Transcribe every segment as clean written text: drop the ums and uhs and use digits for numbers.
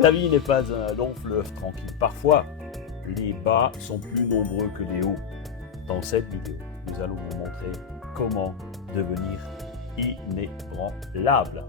La vie n'est pas un long fleuve tranquille. Parfois, les bas sont plus nombreux que les hauts. Dans cette vidéo, nous allons vous montrer comment devenir inébranlable.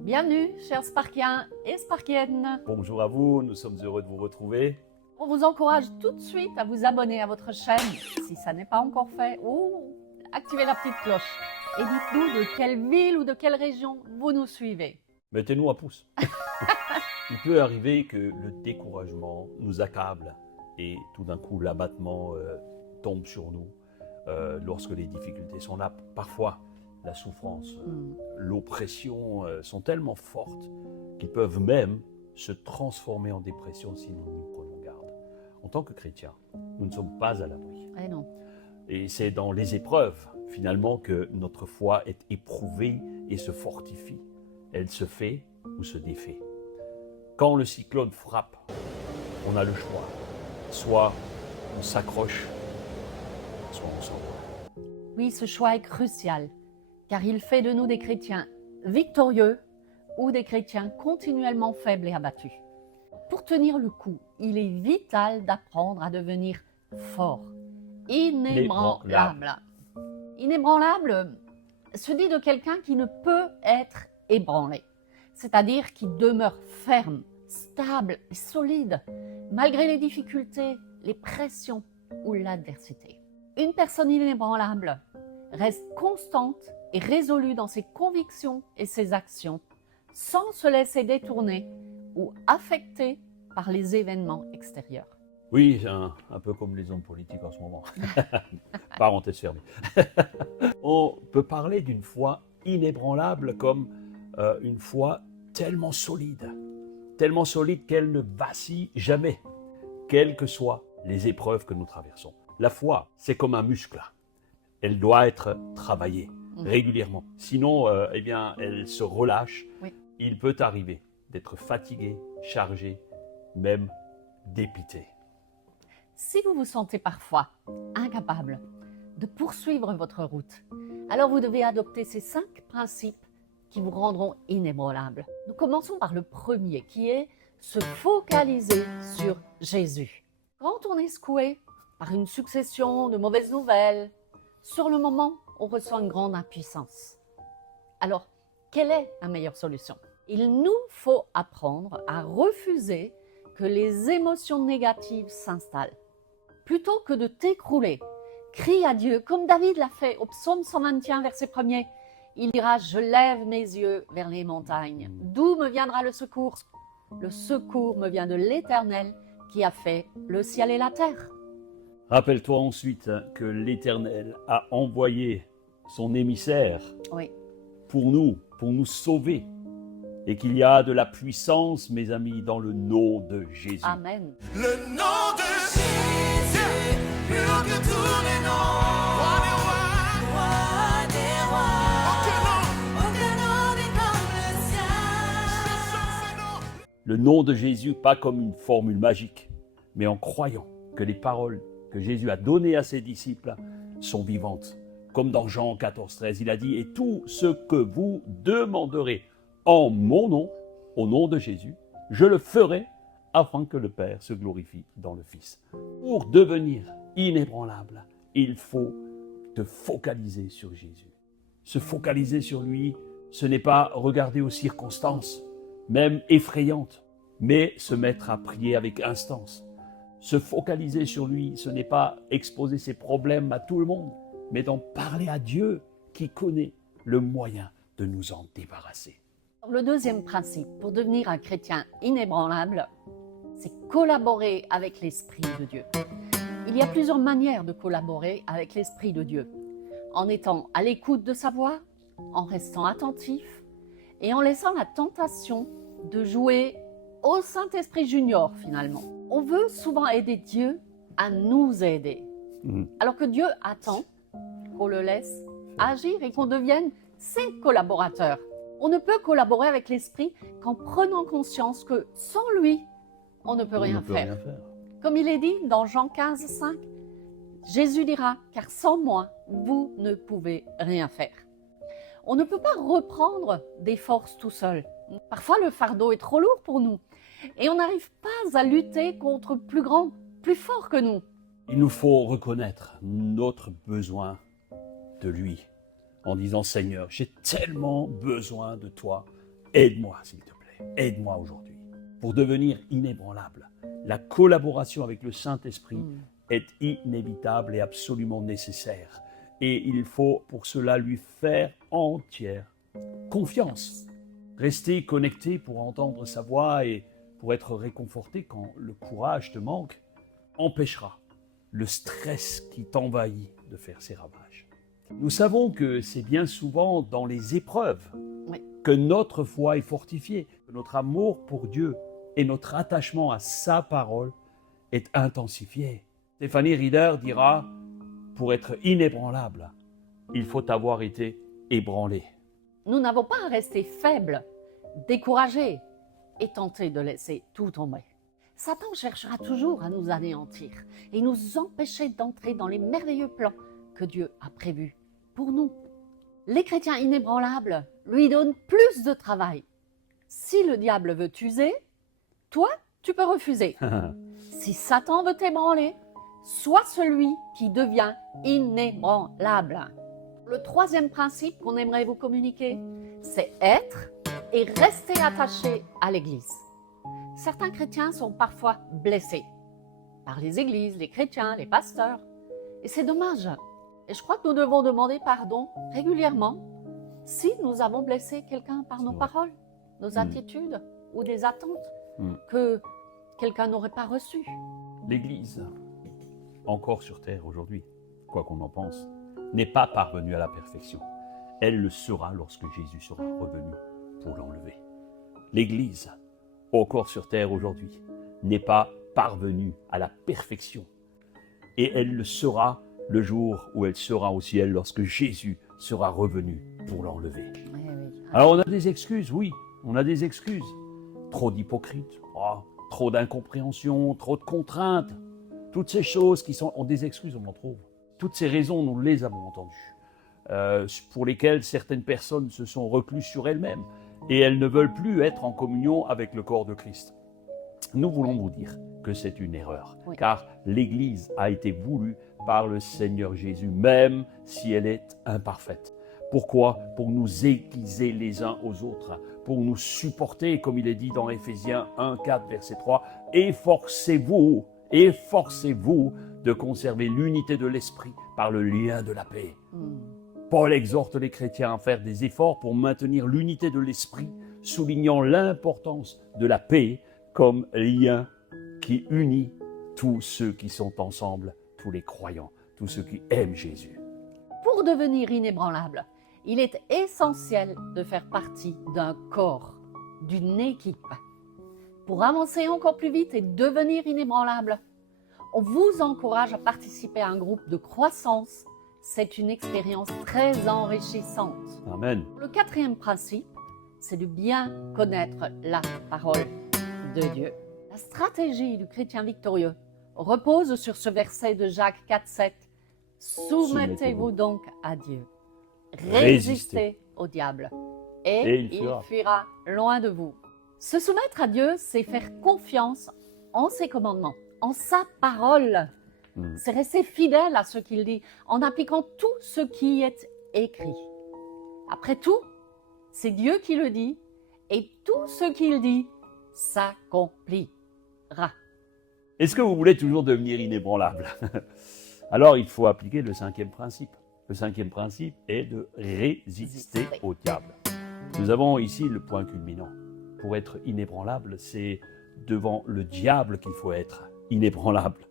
Bienvenue, chers Sparkiens et Sparkiennes. Bonjour à vous, nous sommes heureux de vous retrouver. On vous encourage tout de suite à vous abonner à votre chaîne, si ça n'est pas encore fait, ou activer la petite cloche. Et dites-nous de quelle ville ou de quelle région vous nous suivez. Mettez-nous un pouce. Il peut arriver que le découragement nous accable et tout d'un coup l'abattement tombe sur nous lorsque les difficultés sont là. Parfois, la souffrance, l'oppression sont tellement fortes qu'ils peuvent même se transformer en dépression si nous n'y prenons garde. En tant que chrétiens, nous ne sommes pas à l'abri. Eh non. Et c'est dans les épreuves, finalement, que notre foi est éprouvée et se fortifie. Elle se fait ou se défait. Quand le cyclone frappe, on a le choix. Soit on s'accroche, soit on s'en va. Oui, ce choix est crucial, car il fait de nous des chrétiens victorieux ou des chrétiens continuellement faibles et abattus. Pour tenir le coup, il est vital d'apprendre à devenir fort, inébranlable. Inébranlable se dit de quelqu'un qui ne peut être ébranlé, c'est-à-dire qui demeure ferme, stable et solide, malgré les difficultés, les pressions ou l'adversité. Une personne inébranlable reste constante et résolue dans ses convictions et ses actions, sans se laisser détourner ou affecter par les événements extérieurs. Oui, un peu comme les hommes politiques en ce moment. Parenthèse fermée. On peut parler d'une foi inébranlable comme une foi tellement solide qu'elle ne vacille jamais, quelles que soient les épreuves que nous traversons. La foi, c'est comme un muscle. Elle doit être travaillée régulièrement. Sinon, elle se relâche. Oui. Il peut arriver d'être fatigué, chargé, même dépité. Si vous vous sentez parfois incapable de poursuivre votre route, alors vous devez adopter ces 5 principes qui vous rendront inébranlable. Nous commençons par le premier, qui est se focaliser sur Jésus. Quand on est secoué par une succession de mauvaises nouvelles, sur le moment, on ressent une grande impuissance. Alors, quelle est la meilleure solution? Il nous faut apprendre à refuser que les émotions négatives s'installent. Plutôt que de t'écrouler, crie à Dieu, comme David l'a fait au psaume 121, verset 1er. Il dira, je lève mes yeux vers les montagnes. D'où me viendra le secours? Le secours me vient de l'Éternel qui a fait le ciel et la terre. Rappelle-toi ensuite que l'Éternel a envoyé son émissaire Oui. pour nous sauver. Et qu'il y a de la puissance, mes amis, dans le nom de Jésus. Amen. Le nom de Jésus, plus haut que tous les noms. Roi des rois, aucun nom n'est comme le sien. Le nom de Jésus, pas comme une formule magique, mais en croyant que les paroles que Jésus a données à ses disciples sont vivantes. Comme dans Jean 14, 13, il a dit « Et tout ce que vous demanderez en mon nom, au nom de Jésus, je le ferai afin que le Père se glorifie dans le Fils. » Pour devenir inébranlable, il faut te focaliser sur Jésus. Se focaliser sur lui, ce n'est pas regarder aux circonstances, même effrayantes, mais se mettre à prier avec instance. Se focaliser sur lui, ce n'est pas exposer ses problèmes à tout le monde, mais d'en parler à Dieu qui connaît le moyen de nous en débarrasser. Le deuxième principe pour devenir un chrétien inébranlable, c'est collaborer avec l'Esprit de Dieu. Il y a plusieurs manières de collaborer avec l'Esprit de Dieu. En étant à l'écoute de sa voix, en restant attentif et en laissant la tentation de jouer au Saint-Esprit junior finalement. On veut souvent aider Dieu à nous aider. Alors que Dieu attend qu'on le laisse agir et qu'on devienne ses collaborateurs. On ne peut collaborer avec l'Esprit qu'en prenant conscience que sans lui, on ne peut rien faire. Comme il est dit dans Jean 15, 5, Jésus dira, car sans moi, vous ne pouvez rien faire. On ne peut pas reprendre des forces tout seul. Parfois, le fardeau est trop lourd pour nous et on n'arrive pas à lutter contre plus grand, plus fort que nous. Il nous faut reconnaître notre besoin de lui en disant « Seigneur, j'ai tellement besoin de toi, aide-moi s'il te plaît, aide-moi aujourd'hui » pour devenir inébranlable. La collaboration avec le Saint-Esprit est inévitable et absolument nécessaire. Et il faut pour cela lui faire entière confiance. Rester connecté pour entendre sa voix et pour être réconforté quand le courage te manque empêchera le stress qui t'envahit de faire ses ravages. Nous savons que c'est bien souvent dans les épreuves que notre foi est fortifiée, que notre amour pour Dieu et notre attachement à sa parole est intensifié. Stéphanie Rieder dira « Pour être inébranlable, il faut avoir été ébranlé. » Nous n'avons pas à rester faibles, découragés et tentés de laisser tout tomber. Satan cherchera toujours à nous anéantir et nous empêcher d'entrer dans les merveilleux plans que Dieu a prévus pour nous. Les chrétiens inébranlables lui donnent plus de travail. Si le diable veut t'user, toi, tu peux refuser. Si Satan veut t'ébranler, sois celui qui devient inébranlable. Le troisième principe qu'on aimerait vous communiquer, c'est être et rester attaché à l'Église. Certains chrétiens sont parfois blessés par les églises, les chrétiens, les pasteurs. Et c'est dommage. Et je crois que nous devons demander pardon régulièrement si nous avons blessé quelqu'un par nos paroles, nos attitudes ou des attentes que quelqu'un n'aurait pas reçues. L'Église, encore sur terre aujourd'hui, quoi qu'on en pense, n'est pas parvenue à la perfection. Elle le sera lorsque Jésus sera revenu pour l'enlever. L'Église, encore sur terre aujourd'hui, n'est pas parvenue à la perfection. Et elle le sera le jour où elle sera au ciel lorsque Jésus sera revenu pour l'enlever. Oui, oui. Alors on a des excuses, oui, on a des excuses. Trop d'hypocrites, trop d'incompréhension, trop de contraintes. Toutes ces choses qui ont des excuses, on en trouve. Toutes ces raisons, nous les avons entendues, pour lesquelles certaines personnes se sont recluses sur elles-mêmes et elles ne veulent plus être en communion avec le corps de Christ. Nous voulons vous dire que c'est une erreur, car l'Église a été voulue par le Seigneur Jésus, même si elle est imparfaite. Pourquoi? Pour nous aiguiser les uns aux autres, pour nous supporter, comme il est dit dans Éphésiens 1, 4, verset 3, « Efforcez-vous de conserver l'unité de l'esprit par le lien de la paix. » Paul exhorte les chrétiens à faire des efforts pour maintenir l'unité de l'esprit, soulignant l'importance de la paix comme lien qui unit tous ceux qui sont ensemble, tous les croyants, tous ceux qui aiment Jésus. Pour devenir inébranlable, il est essentiel de faire partie d'un corps, d'une équipe. Pour avancer encore plus vite et devenir inébranlable, on vous encourage à participer à un groupe de croissance. C'est une expérience très enrichissante. Amen. Le quatrième principe, c'est de bien connaître la parole de Dieu. La stratégie du chrétien victorieux repose sur ce verset de Jacques 4, 7. Soumettez-vous donc à Dieu. Résistez au diable et il fuira loin de vous. Se soumettre à Dieu, c'est faire confiance en ses commandements, en sa parole. C'est rester fidèle à ce qu'il dit, en appliquant tout ce qui est écrit. Après tout, c'est Dieu qui le dit, et tout ce qu'il dit s'accomplira. Est-ce que vous voulez toujours devenir inébranlable? Alors il faut appliquer le cinquième principe. Le cinquième principe est de résister au diable. Nous avons ici le point culminant. Pour être inébranlable, c'est devant le diable qu'il faut être inébranlable.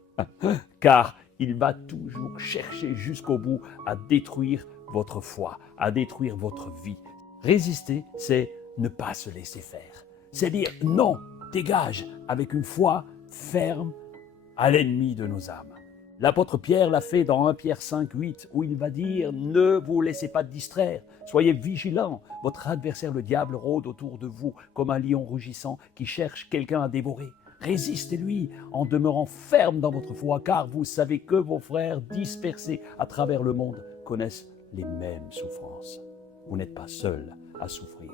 Car il va toujours chercher jusqu'au bout à détruire votre foi, à détruire votre vie. Résister, c'est ne pas se laisser faire. C'est dire non, dégage, avec une foi ferme à l'ennemi de nos âmes. L'apôtre Pierre l'a fait dans 1 Pierre 5, 8, où il va dire « Ne vous laissez pas distraire, soyez vigilants, votre adversaire le diable rôde autour de vous comme un lion rugissant qui cherche quelqu'un à dévorer. Résistez-lui en demeurant ferme dans votre foi, car vous savez que vos frères dispersés à travers le monde connaissent les mêmes souffrances. » vous n'êtes pas seul à souffrir.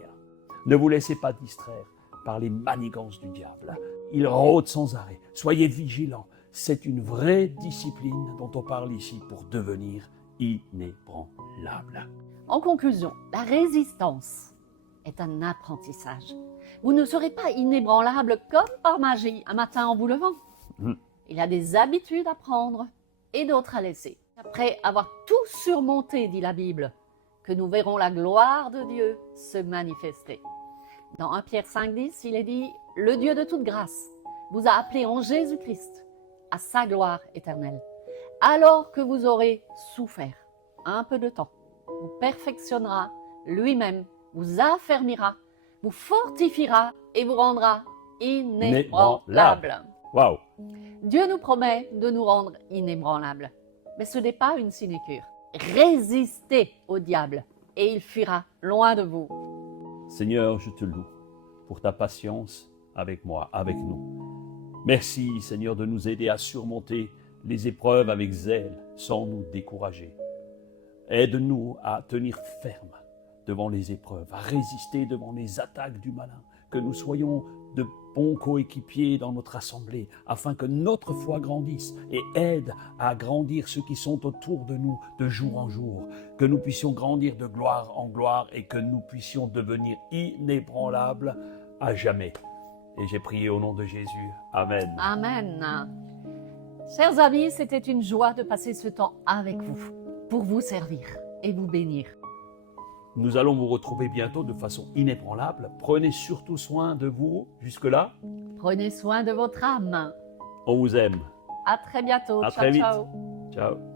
Ne vous laissez pas distraire par les manigances du diable. Il rôde sans arrêt. Soyez vigilants. C'est une vraie discipline dont on parle ici pour devenir inébranlable. En conclusion, la résistance est un apprentissage. Vous ne serez pas inébranlable comme par magie un matin en vous levant. Il y a des habitudes à prendre et d'autres à laisser. Après avoir tout surmonté, dit la Bible, que nous verrons la gloire de Dieu se manifester. Dans 1 Pierre 5,10, il est dit « Le Dieu de toute grâce vous a appelé en Jésus-Christ à sa gloire éternelle. Alors que vous aurez souffert un peu de temps, vous perfectionnera lui-même, vous affermira, vous fortifiera et vous rendra inébranlable. » Waouh! Dieu nous promet de nous rendre inébranlables. Mais ce n'est pas une sinécure. Résistez au diable et il fuira loin de vous. Seigneur, je te loue pour ta patience avec moi, avec nous. Merci, Seigneur, de nous aider à surmonter les épreuves avec zèle, sans nous décourager. Aide-nous à tenir ferme devant les épreuves, à résister devant les attaques du malin, que nous soyons de bons coéquipiers dans notre assemblée, afin que notre foi grandisse et aide à grandir ceux qui sont autour de nous de jour en jour, que nous puissions grandir de gloire en gloire et que nous puissions devenir inébranlables à jamais. Et j'ai prié au nom de Jésus. Amen. Amen. Chers amis, c'était une joie de passer ce temps avec vous, pour vous servir et vous bénir. Nous allons vous retrouver bientôt de façon inébranlable. Prenez surtout soin de vous jusque-là. Prenez soin de votre âme. On vous aime. À très bientôt. À Ciao, très vite. ciao. Ciao.